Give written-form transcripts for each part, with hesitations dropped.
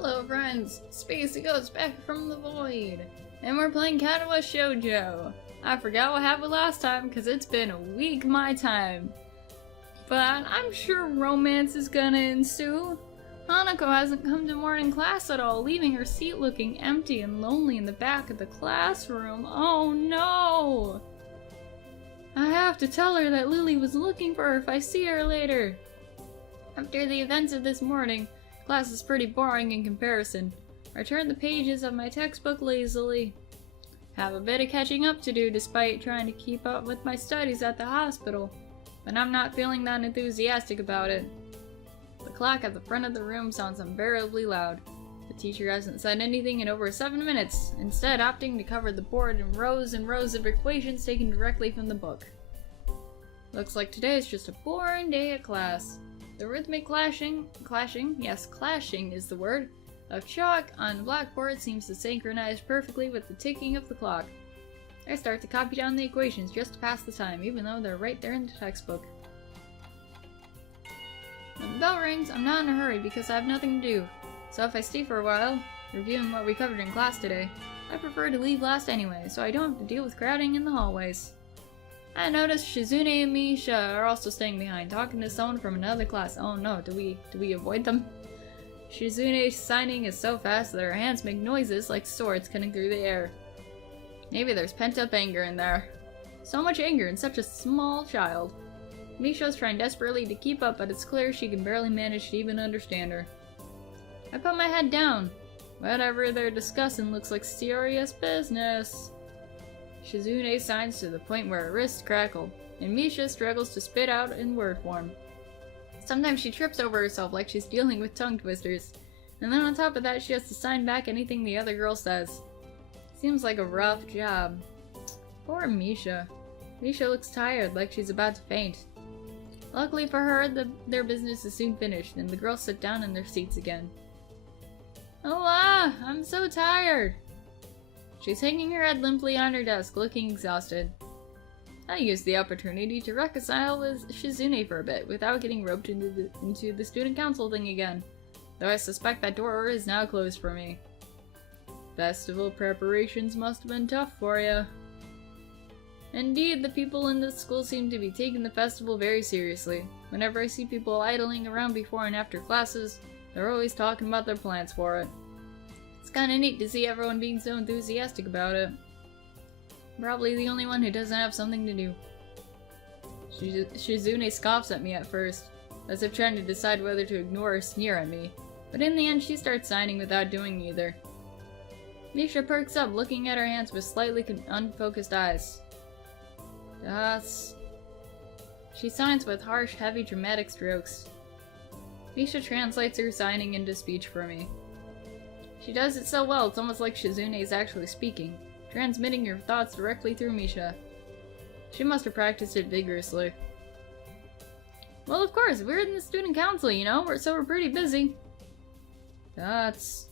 Hello friends, Spacey goes back from the void, and we're playing Katawa Shoujo. I forgot what happened last time because it's been a week my time. But I'm sure romance is gonna ensue. Hanako hasn't come to morning class at all, leaving her seat looking empty and lonely in the back of the classroom. Oh no! I have to tell her that Lilly was looking for her if I see her later. After the events of this morning, class is pretty boring in comparison. I turn the pages of my textbook lazily. Have a bit of catching up to do despite trying to keep up with my studies at the hospital, but I'm not feeling that enthusiastic about it. The clock at the front of the room sounds unbearably loud. The teacher hasn't said anything in over 7 minutes, instead opting to cover the board in rows and rows of equations taken directly from the book. Looks like today is just a boring day at class. The rhythmic clashing is the word, of chalk on the blackboard seems to synchronize perfectly with the ticking of the clock. I start to copy down the equations just to pass the time, even though they're right there in the textbook. When the bell rings, I'm not in a hurry because I have nothing to do, so if I stay for a while, reviewing what we covered in class today, I prefer to leave last anyway, so I don't have to deal with crowding in the hallways. I noticed Shizune and Misha are also staying behind, talking to someone from another class. Oh no, do we avoid them? Shizune's signing is so fast that her hands make noises like swords cutting through the air. Maybe there's pent-up anger in there. So much anger in such a small child. Misha's trying desperately to keep up, but it's clear she can barely manage to even understand her. I put my head down. Whatever they're discussing looks like serious business. Shizune signs to the point where her wrists crackle, and Misha struggles to spit out in word form. Sometimes she trips over herself like she's dealing with tongue twisters, and then on top of that she has to sign back anything the other girl says. Seems like a rough job. Poor Misha. Misha looks tired, like she's about to faint. Luckily for her, their business is soon finished, and the girls sit down in their seats again. Oh, I'm so tired. She's hanging her head limply on her desk, looking exhausted. I used the opportunity to reconcile with Shizune for a bit, without getting roped into the student council thing again, though I suspect that door is now closed for me. Festival preparations must have been tough for you. Indeed, the people in this school seem to be taking the festival very seriously. Whenever I see people idling around before and after classes, they're always talking about their plans for it. It's kinda neat to see everyone being so enthusiastic about it. Probably the only one who doesn't have something to do. Shizune scoffs at me at first, as if trying to decide whether to ignore or sneer at me, but in the end she starts signing without doing either. Misha perks up, looking at her hands with slightly unfocused eyes. Das. She signs with harsh, heavy, dramatic strokes. Misha translates her signing into speech for me. She does it so well, it's almost like Shizune is actually speaking, transmitting her thoughts directly through Misha. She must have practiced it vigorously. Well, of course, we're in the student council, you know, so we're pretty busy. It's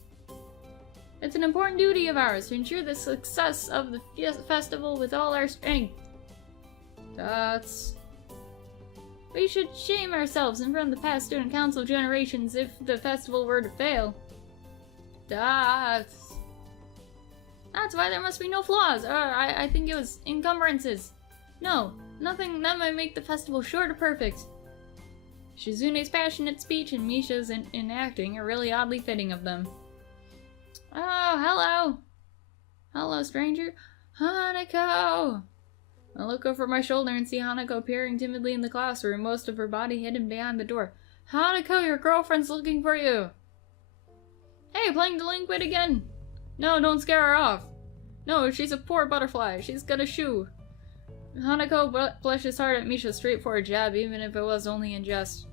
an important duty of ours to ensure the success of the festival with all our strength. We should shame ourselves in front of the past student council generations if the festival were to fail. That's why there must be no flaws, or I think it was encumbrances. No, nothing that might make the festival short of perfect. Shizune's passionate speech and Misha's enacting are really oddly fitting of them. Oh, hello! Hello, stranger. Hanako! I look over my shoulder and see Hanako peering timidly in the classroom, most of her body hidden behind the door. Hanako, your girlfriend's looking for you! Hey, playing delinquent again! No, don't scare her off! No, she's a poor butterfly. She's got a shoe. Hanako blushes hard at Misha's straightforward jab, even if it was only in jest.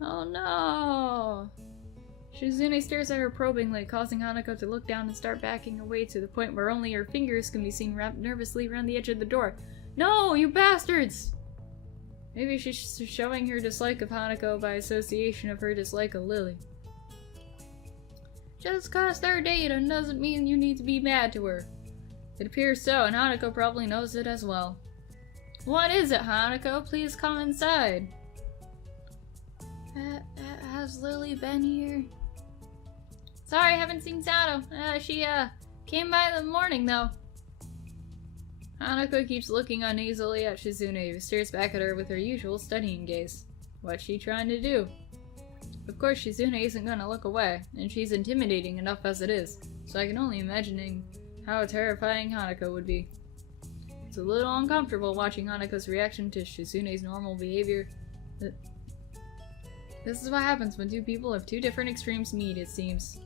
Oh no! Shizune stares at her probingly, causing Hanako to look down and start backing away to the point where only her fingers can be seen wrapped nervously around the edge of the door. No, you bastards! Maybe she's showing her dislike of Hanako by association of her dislike of Lilly. Just cause they're dating doesn't mean you need to be mad to her. It appears so, and Hanako probably knows it as well. What is it, Hanako? Please come inside. Has Lilly been here? Sorry, I haven't seen Sato. She came by in the morning, though. Hanako keeps looking uneasily at Shizune, who stares back at her with her usual studying gaze. What's she trying to do? Of course, Shizune isn't gonna look away, and she's intimidating enough as it is, so I can only imagine how terrifying Hanako would be. It's a little uncomfortable watching Hanako's reaction to Shizune's normal behavior. This is what happens when two people of two different extremes meet, it seems.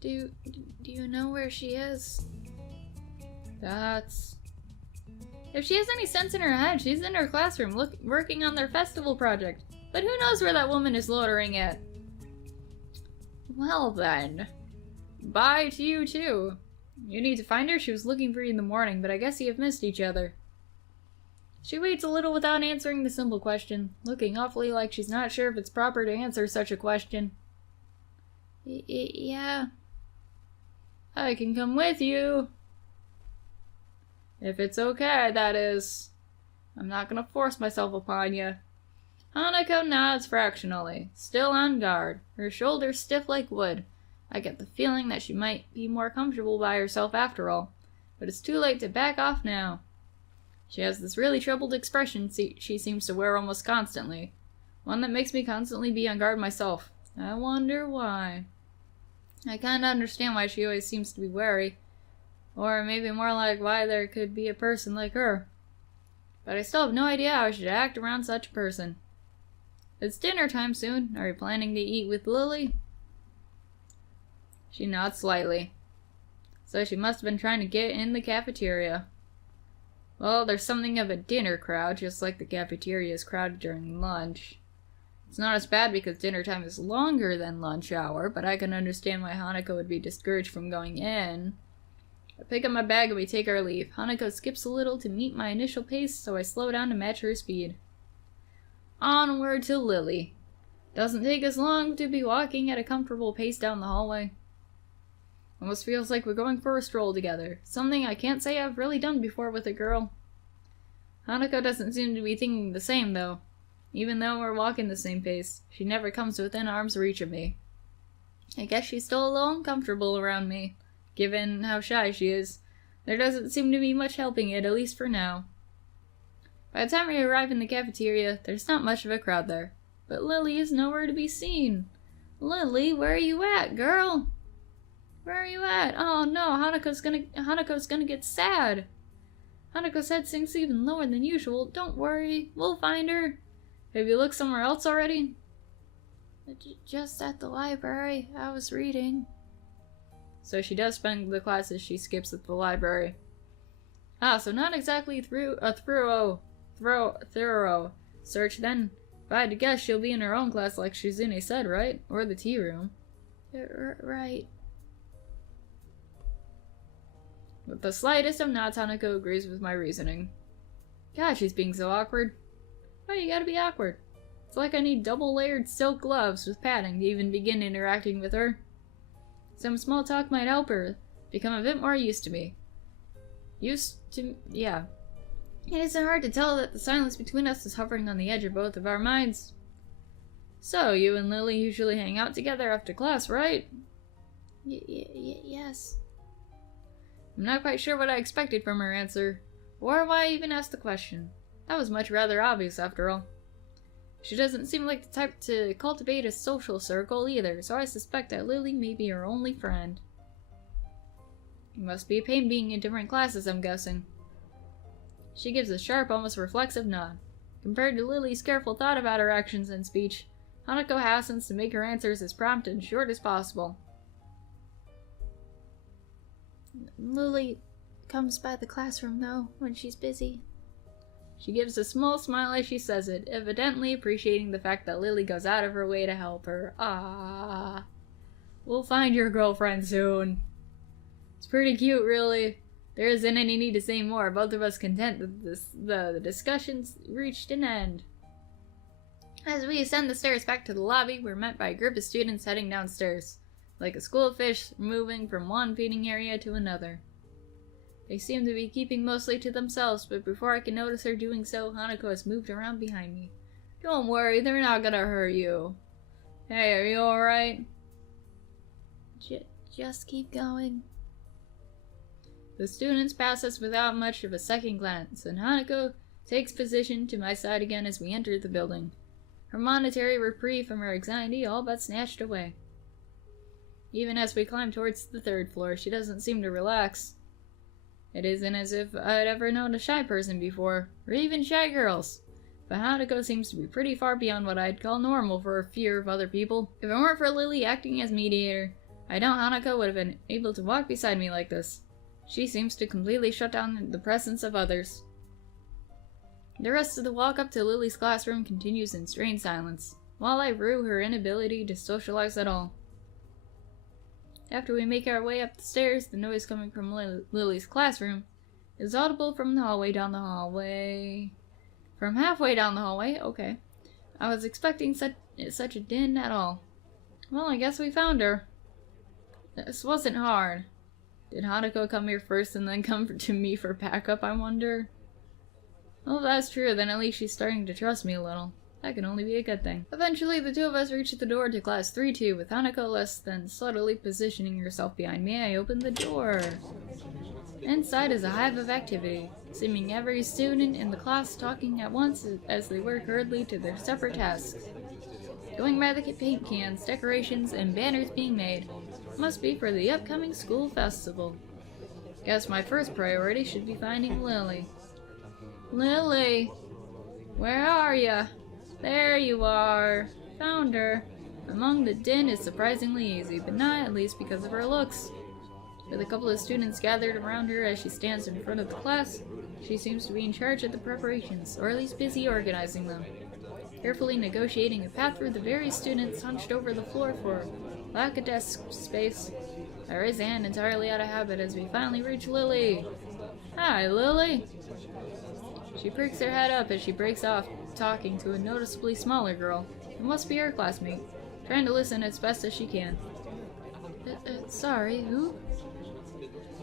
Do you know where she is? If she has any sense in her head, she's in her classroom working on their festival project. But who knows where that woman is loitering at? Well then. Bye to you too. You need to find her. She was looking for you in the morning, but I guess you have missed each other. She waits a little without answering the simple question, looking awfully like she's not sure if it's proper to answer such a question. Yeah. I can come with you. If it's okay, that is. I'm not gonna force myself upon you. Hanako nods fractionally, still on guard, her shoulders stiff like wood. I get the feeling that she might be more comfortable by herself after all, but it's too late to back off now. She has this really troubled expression she seems to wear almost constantly, one that makes me constantly be on guard myself. I wonder why. I kinda understand why she always seems to be wary, or maybe more like why there could be a person like her. But I still have no idea how I should act around such a person. It's dinner time soon. Are you planning to eat with Lilly? She nods slightly. So she must have been trying to get in the cafeteria. Well, there's something of a dinner crowd, just like the cafeteria is crowded during lunch. It's not as bad because dinner time is longer than lunch hour, but I can understand why Hanako would be discouraged from going in. I pick up my bag and we take our leave. Hanako skips a little to meet my initial pace, so I slow down to match her speed. Onward to Lilly. Doesn't take us long to be walking at a comfortable pace down the hallway. Almost feels like we're going for a stroll together. Something I can't say I've really done before with a girl. Hanako doesn't seem to be thinking the same, though. Even though we're walking the same pace, she never comes within arm's reach of me. I guess she's still a little uncomfortable around me, given how shy she is. There doesn't seem to be much helping it, at least for now. By the time we arrive in the cafeteria, there's not much of a crowd there. But Lilly is nowhere to be seen. Lilly, where are you at, girl? Where are you at? Oh no, Hanako's gonna get sad. Hanako's head sinks even lower than usual. Don't worry, we'll find her. Have you looked somewhere else already? Just at the library. I was reading. So she does spend the classes she skips at the library. Ah, so not exactly through a thorough search then. If I had to guess, she'll be in her own class like Shizune said, right? Or the tea room. Right. With the slightest of nods, Hanako agrees with my reasoning. God, she's being so awkward. Why you gotta be awkward? It's like I need double-layered silk gloves with padding to even begin interacting with her. Some small talk might help her become a bit more used to me. Yeah. It isn't hard to tell that the silence between us is hovering on the edge of both of our minds. So, you and Lilly usually hang out together after class, right? Yes. I'm not quite sure what I expected from her answer, or why I even asked the question. That was much rather obvious, after all. She doesn't seem like the type to cultivate a social circle either, so I suspect that Lilly may be her only friend. It must be a pain being in different classes, I'm guessing. She gives a sharp, almost reflexive nod. Compared to Lilly's careful thought about her actions and speech, Hanako hastens to make her answers as prompt and short as possible. Lilly comes by the classroom, though, when she's busy. She gives a small smile as she says it, evidently appreciating the fact that Lilly goes out of her way to help her. Ah. We'll find your girlfriend soon. It's pretty cute, really. There isn't any need to say more, both of us content that the discussion's reached an end. As we ascend the stairs back to the lobby, we're met by a group of students heading downstairs, like a school of fish moving from one feeding area to another. They seem to be keeping mostly to themselves, but before I can notice her doing so, Hanako has moved around behind me. Don't worry, they're not gonna hurt you. Hey, are you alright? Just keep going. The students pass us without much of a second glance, and Hanako takes position to my side again as we enter the building. Her momentary reprieve from her anxiety all but snatched away. Even as we climb towards the third floor, she doesn't seem to relax. It isn't as if I'd ever known a shy person before, or even shy girls. But Hanako seems to be pretty far beyond what I'd call normal for her fear of other people. If it weren't for Lilly acting as mediator, I doubt Hanako would have been able to walk beside me like this. She seems to completely shut down the presence of others. The rest of the walk up to Lily's classroom continues in strained silence, while I rue her inability to socialize at all. After we make our way up the stairs, the noise coming from Lily's classroom is audible from the hallway down the hallway. From halfway down the hallway? Okay. I was expecting such a din at all. Well, I guess we found her. This wasn't hard. Did Hanako come here first and then come to me for backup, I wonder? Well, if that's true, then at least she's starting to trust me a little. That can only be a good thing. Eventually, the two of us reach the door to class 3-2, with Hanako less than subtly positioning herself behind me. I open the door. Inside is a hive of activity, seeming every student in the class talking at once as they work hurriedly to their separate tasks. Going by the paint cans, decorations, and banners being made. Must be for the upcoming school festival. Guess my first priority should be finding Lilly. Lilly! Where are ya? There you are! Found her. Among the din is surprisingly easy, but not at least because of her looks. With a couple of students gathered around her as she stands in front of the class, she seems to be in charge of the preparations, or at least busy organizing them. Carefully negotiating a path for the various students hunched over the floor for lack of desk space. I raise a hand entirely out of habit as we finally reach Lilly. Hi, Lilly! She pricks her head up as she breaks off talking to a noticeably smaller girl. It must be her classmate, trying to listen as best as she can. Sorry, who?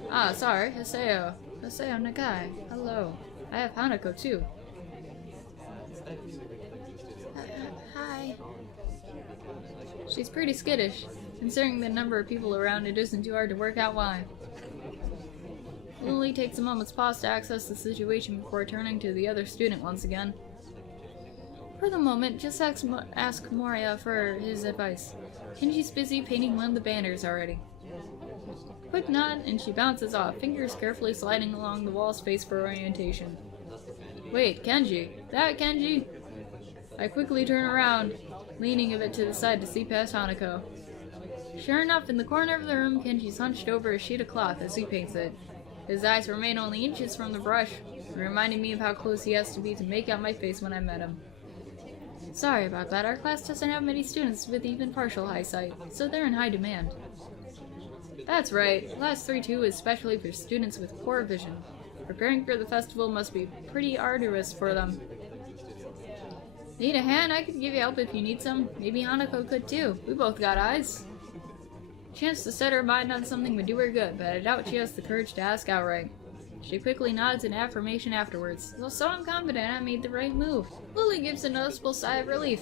Ah, sorry, Haseo. Haseo Nagai. Hello. I have Hanako too. Hi. She's pretty skittish. Considering the number of people around, it isn't too hard to work out why. Lilly takes a moment's pause to access the situation before turning to the other student once again. For the moment, just ask Moria for his advice. Kenji's busy painting one of the banners already. Quick nod, and she bounces off, fingers carefully sliding along the wall space for orientation. Wait, Kenji? That Kenji? I quickly turn around, leaning a bit to the side to see past Hanako. Sure enough, in the corner of the room, Kenji's hunched over a sheet of cloth as he paints it. His eyes remain only inches from the brush, reminding me of how close he has to be to make out my face when I met him. Sorry about that, our class doesn't have many students with even partial eyesight, so they're in high demand. That's right, Class 3-2 is specially for students with poor vision. Preparing for the festival must be pretty arduous for them. Need a hand? I could give you help if you need some. Maybe Hanako could too. We both got eyes. Chance to set her mind on something would do her good, but I doubt she has the courage to ask outright. She quickly nods in affirmation afterwards. So I'm confident I made the right move. Lilly gives a noticeable sigh of relief.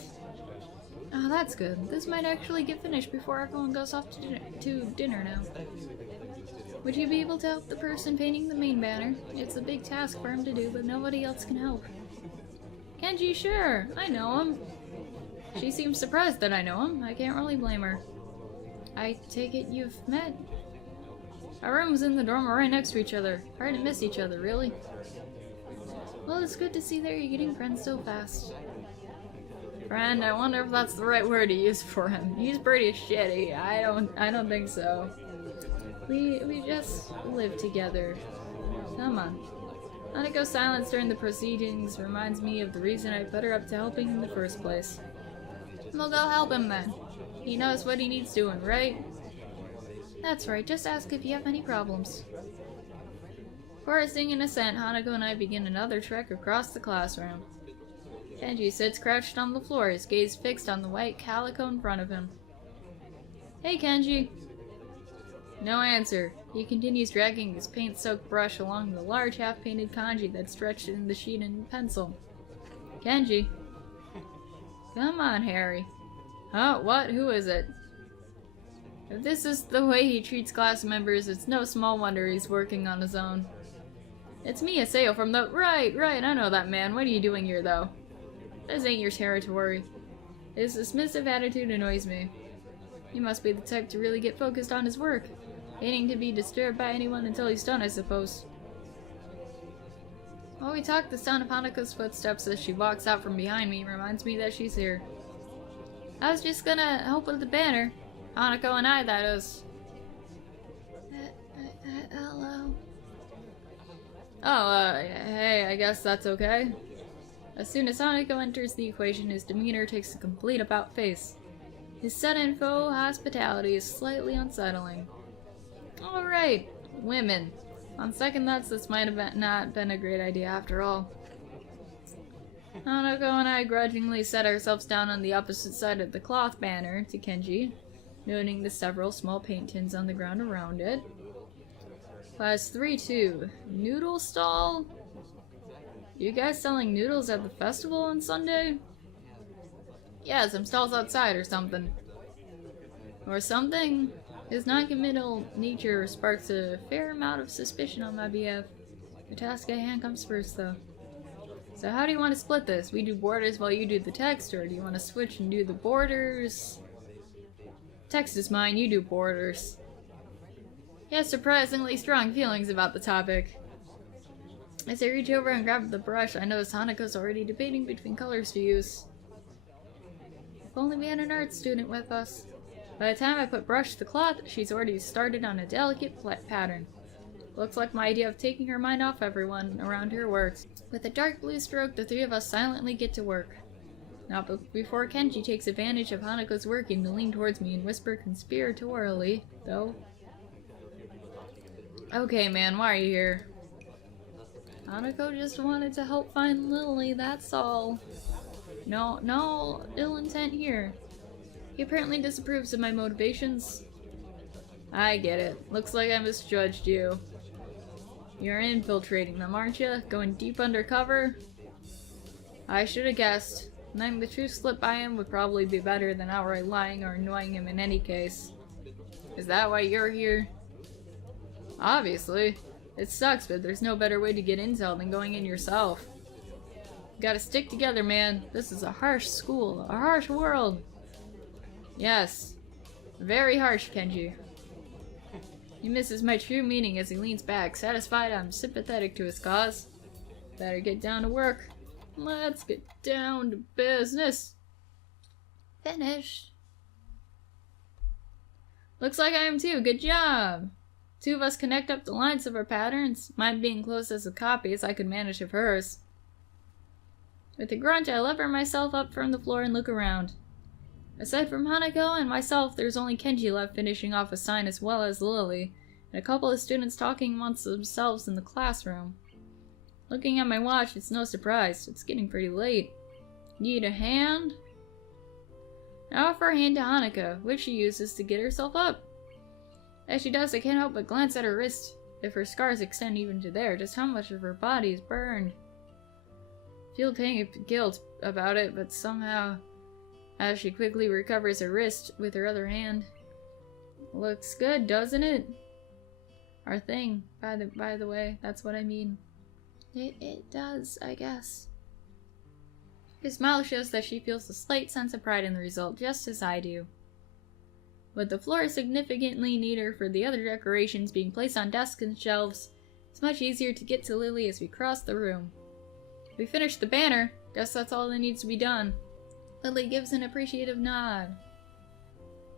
Oh, that's good. This might actually get finished before everyone goes off to dinner now. Would you be able to help the person painting the main banner? It's a big task for him to do, but nobody else can help. Kenji, sure. I know him. She seems surprised that I know him. I can't really blame her. I take it you've met? Our rooms in the dorm are right next to each other. Hard to miss each other, really. Well, it's good to see that you're getting friends so fast. Friend, I wonder if that's the right word to use for him. He's pretty shitty. I don't think so. We just live together. Come on. Hanako's silence during the proceedings reminds me of the reason I put her up to helping in the first place. Well, go help him then. He knows what he needs doing, right? That's right, just ask if you have any problems. Chorusing in assent, Hanako and I begin another trek across the classroom. Kenji sits crouched on the floor, his gaze fixed on the white calico in front of him. Hey, Kenji! No answer. He continues dragging his paint-soaked brush along the large half-painted kanji that stretched in the sheet and pencil. Kenji! Come on, Harry. Huh? What? Who is it? If this is the way he treats class members, it's no small wonder he's working on his own. It's me, Aseo from the— Right, I know that man. What are you doing here, though? This ain't your territory. His dismissive attitude annoys me. He must be the type to really get focused on his work, hating to be disturbed by anyone until he's done, I suppose. While we talk, the sound of Hanako's footsteps as she walks out from behind me reminds me that she's here. I was just gonna help with the banner. Hanako and I, that is. Hello. Oh, hey, I guess that's okay. As soon as Hanako enters the equation, his demeanor takes a complete about-face. His sudden faux hospitality is slightly unsettling. Alright, women. On second thoughts, this might have not been a great idea after all. Hanako and I grudgingly set ourselves down on the opposite side of the cloth banner to Kenji, noting the several small paint tins on the ground around it. Class 3-2. Noodle stall? You guys selling noodles at the festival on Sunday? Yeah, some stalls outside or something. Or something? His non-committal nature sparks a fair amount of suspicion on my behalf. The task at hand comes first, though. So how do you want to split this? We do borders while you do the text, or do you want to switch and do the borders? Text is mine, you do borders. He has surprisingly strong feelings about the topic. As I reach over and grab the brush, I notice Hanako's already debating between colors to use. If only we had an art student with us. By the time I put brush to the cloth, she's already started on a delicate pattern. Looks like my idea of taking her mind off everyone around here works. With a dark blue stroke, the three of us silently get to work. Now, before Kenji takes advantage of Hanako's working to lean towards me and whisper conspiratorially, though. Okay, man, why are you here? Hanako just wanted to help find Lilly, that's all. No ill intent here. He apparently disapproves of my motivations. I get it. Looks like I misjudged you. You're infiltrating them, aren't you? Going deep undercover? I should have guessed. Letting the truth slip by him would probably be better than outright lying or annoying him in any case. Is that why you're here? Obviously. It sucks, but there's no better way to get intel than going in yourself. You gotta stick together, man. This is a harsh school, a harsh world. Yes. Very harsh, Kenji. He misses my true meaning as he leans back, satisfied I'm sympathetic to his cause. Better get down to work. Let's get down to business. Finished. Looks like I am too. Good job. Two of us connect up the lines of our patterns, mine being close as a copy as I could manage of hers. With a grunt, I lever myself up from the floor and look around. Aside from Hanako and myself, there's only Kenji left finishing off a sign as well as Lilly, and a couple of students talking amongst themselves in the classroom. Looking at my watch, it's no surprise. It's getting pretty late. Need a hand? I offer a hand to Hanako, which she uses to get herself up. As she does, I can't help but glance at her wrist. If her scars extend even to there, just how much of her body is burned. Feel pain and guilt about it, but somehow, as she quickly recovers her wrist with her other hand. Looks good, doesn't it? Our thing, by the way, that's what I mean. It does, I guess. Her smile shows that she feels a slight sense of pride in the result, just as I do. With the floor significantly neater for the other decorations being placed on desks and shelves, it's much easier to get to Lilly as we cross the room. We finished the banner. Guess that's all that needs to be done. Lilly gives an appreciative nod.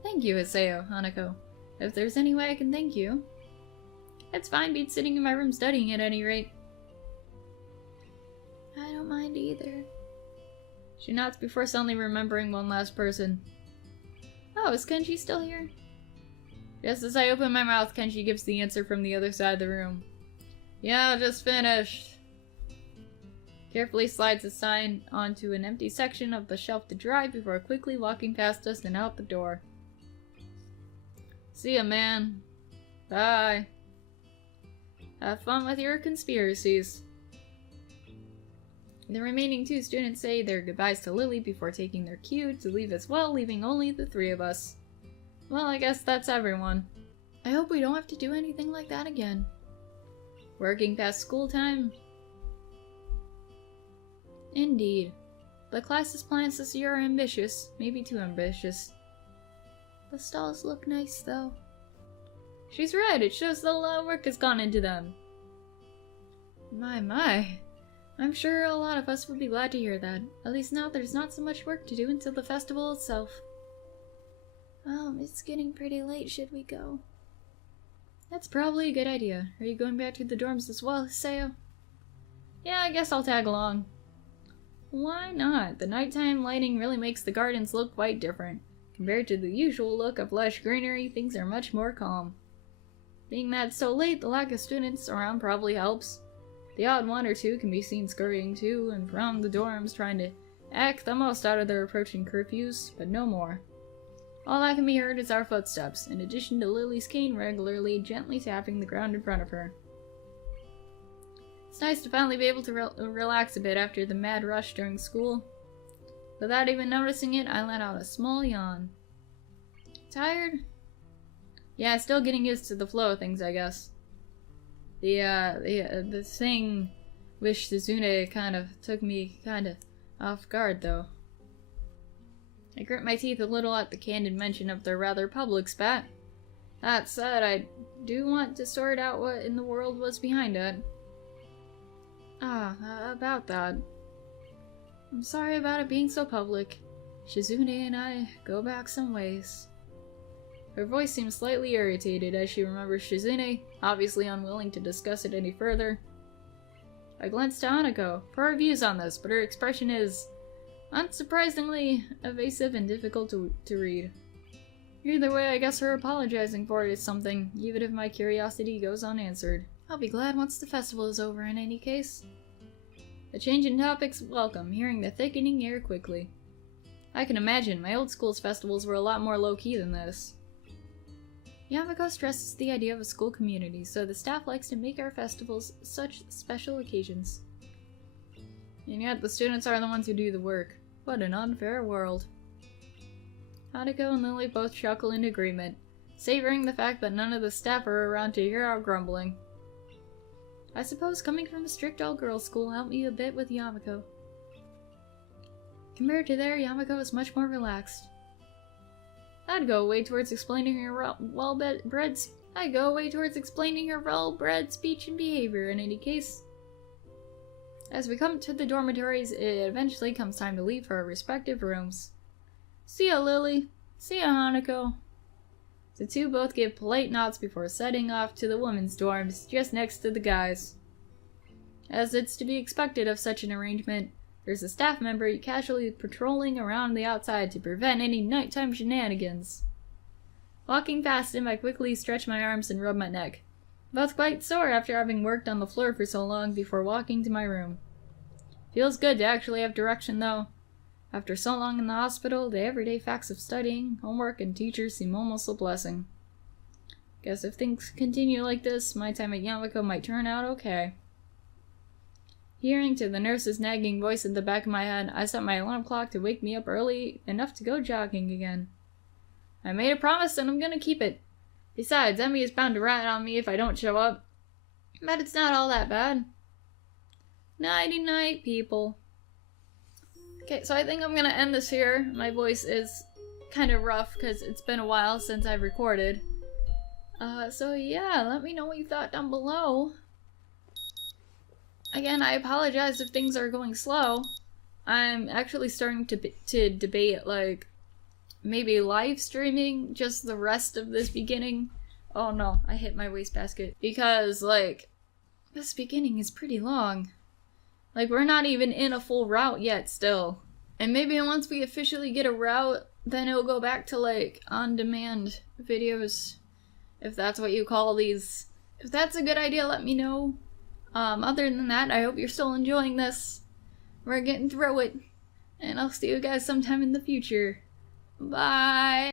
Thank you, Aseo, Hanako. If there's any way I can thank you. It's fine being sitting in my room studying at any rate. I don't mind either. She nods before suddenly remembering one last person. Oh, is Kenji still here? Just as I open my mouth, Kenji gives the answer from the other side of the room. Yeah, just finished. Carefully slides a sign onto an empty section of the shelf to dry before quickly walking past us and out the door. See ya, man. Bye. Have fun with your conspiracies. The remaining 2 students say their goodbyes to Lilly before taking their cue to leave as well, leaving only the 3 of us. Well, I guess that's everyone. I hope we don't have to do anything like that again. Working past school time? Indeed. The class's plans this year are ambitious, maybe too ambitious. The stalls look nice, though. She's right, it shows that a lot of work has gone into them. My. I'm sure a lot of us would be glad to hear that. At least now there's not so much work to do until the festival itself. It's getting pretty late. Should we go? That's probably a good idea. Are you going back to the dorms as well, Hiseo? Yeah, I guess I'll tag along. Why not? The nighttime lighting really makes the gardens look quite different. Compared to the usual look of lush greenery, things are much more calm. Being that it's so late, the lack of students around probably helps. The odd 1 or 2 can be seen scurrying to and from the dorms trying to act the most out of their approaching curfews, but no more. All that can be heard is our footsteps, in addition to Lily's cane regularly gently tapping the ground in front of her. It's nice to finally be able to relax a bit after the mad rush during school. Without even noticing it, I let out a small yawn. Tired? Yeah, still getting used to the flow of things, I guess. The thing with Shizune kind of took me off guard, though. I grit my teeth a little at the candid mention of their rather public spat. That said, I do want to sort out what in the world was behind it. About that. I'm sorry about it being so public. Shizune and I go back some ways. Her voice seems slightly irritated as she remembers Shizune, obviously unwilling to discuss it any further. I glanced to Hanako for her views on this, but her expression is unsurprisingly evasive and difficult to read. Either way, I guess her apologizing for it is something, even if my curiosity goes unanswered. I'll be glad once the festival is over in any case. A change in topics welcome, hearing the thickening air quickly. I can imagine, my old school's festivals were a lot more low-key than this. Yamako stresses the idea of a school community, so the staff likes to make our festivals such special occasions. And yet the students are the ones who do the work. What an unfair world. Hanako and Lilly both chuckle in agreement, savoring the fact that none of the staff are around to hear our grumbling. I suppose coming from a strict all-girls school helped me a bit with Yamako. Compared to there, Yamako is much more relaxed. I'd go away towards explaining her well-bred speech and behavior in any case. As we come to the dormitories, it eventually comes time to leave for our respective rooms. See ya, Lilly. See ya, Hanako. The 2 both give polite nods before setting off to the women's dorms, just next to the guys. As it's to be expected of such an arrangement, there's a staff member casually patrolling around the outside to prevent any nighttime shenanigans. Walking past him, I quickly stretch my arms and rub my neck, both quite sore after having worked on the floor for so long before walking to my room. Feels good to actually have direction, though. After so long in the hospital, the everyday facts of studying, homework, and teachers seem almost a blessing. Guess if things continue like this, my time at Yamako might turn out okay. Hearing to the nurse's nagging voice at the back of my head, I set my alarm clock to wake me up early enough to go jogging again. I made a promise and I'm gonna keep it. Besides, Emmy is bound to rat on me if I don't show up. But it's not all that bad. Nighty-night, people. Okay, so I think I'm gonna end this here. My voice is kind of rough because it's been a while since I've recorded. So yeah, let me know what you thought down below. Again, I apologize if things are going slow. I'm actually starting to debate, like, maybe live streaming just the rest of this beginning. Oh no, I hit my wastebasket. Because, like, this beginning is pretty long. Like, we're not even in a full route yet still. And maybe once we officially get a route, then it'll go back to, like, on-demand videos. If that's what you call these. If that's a good idea, let me know. Other than that, I hope you're still enjoying this. We're getting through it. And I'll see you guys sometime in the future. Bye!